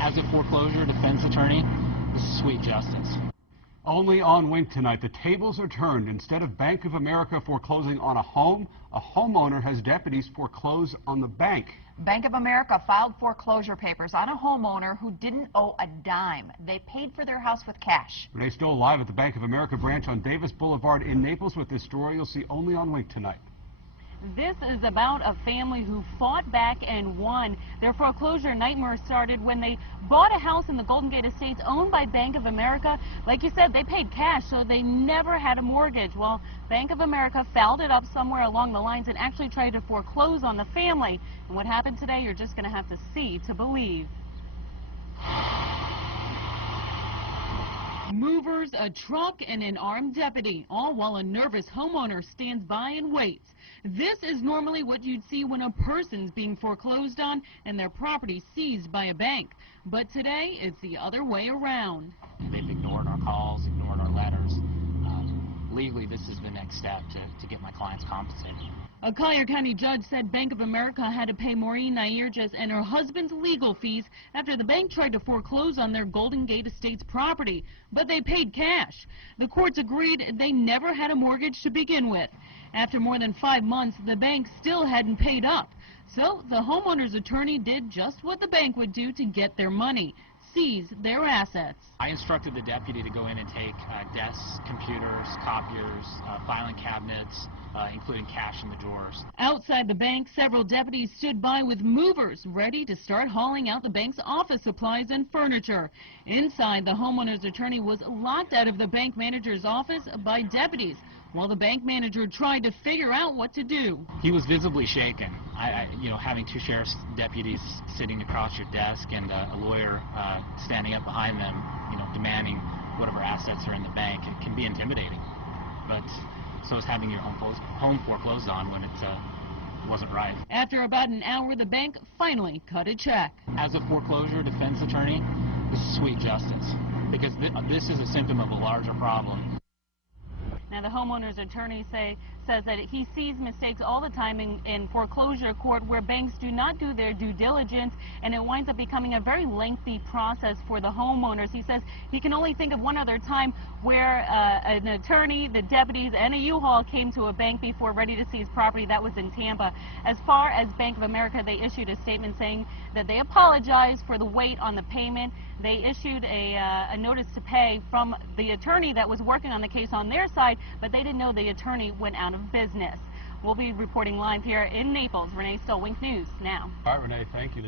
As a foreclosure defense attorney, this is sweet justice. Only on Wink tonight, the tables are turned. Instead of Bank of America foreclosing on a home, a homeowner has deputies foreclose on the bank. Bank of America filed foreclosure papers on a homeowner who didn't owe a dime. They paid for their house with cash. Renee Stoll live at the Bank of America branch on Davis Boulevard in Naples with this story you'll see only on Wink tonight. This is about a family who fought back and won. Their foreclosure nightmare started when they bought a house in the Golden Gate Estates owned by Bank of America. Like you said, they paid cash, so they never had a mortgage. Well, Bank of America fouled it up somewhere along the lines and actually tried to foreclose on the family. And what happened today, you're just going to have to see to believe. Movers, a truck, and an armed deputy, all while a nervous homeowner stands by and waits. This is normally what you'd see when a person's being foreclosed on and their property seized by a bank. But today, it's the other way around. They've ignored our calls, ignored our letters. Legally, this is the next step to get my clients compensated. A Collier County judge said Bank of America had to pay Maureen Nairges and her husband's legal fees after the bank tried to foreclose on their Golden Gate Estates property, but they paid cash. The courts agreed they never had a mortgage to begin with. After more than 5 months, the bank still hadn't paid up. So the homeowner's attorney did just what the bank would do to get their money: seize their assets. I instructed the deputy to go in and take desks, computers, copiers, filing cabinets, including cash in the drawers. Outside the bank, several deputies stood by with movers ready to start hauling out the bank's office supplies and furniture. Inside, the homeowner's attorney was locked out of the bank manager's office by deputies, while the bank manager tried to figure out what to do. He was visibly shaken. Having two sheriff's deputies sitting across your desk and a lawyer standing up behind them, demanding whatever assets are in the bank, it can be intimidating. But so is having your home foreclosed on when it wasn't right. After about an hour, the bank finally cut a check. As a foreclosure defense attorney, this is sweet justice, because this is a symptom of a larger problem. Now, the homeowner's attorney says that he sees mistakes all the time in foreclosure court where banks do not do their due diligence, and it winds up becoming a very lengthy process for the homeowners. He says he can only think of one other time where an attorney, the deputies, and a U-Haul came to a bank before ready to seize property. That was in Tampa. As far as Bank of America, they issued a statement saying that they apologized for the wait on the payment. They issued a notice to pay from the attorney that was working on the case on their side, but they didn't know the attorney went out of business. We'll be reporting live here in Naples. Renee Stoll, Wink News now. All right, Renee, thank you.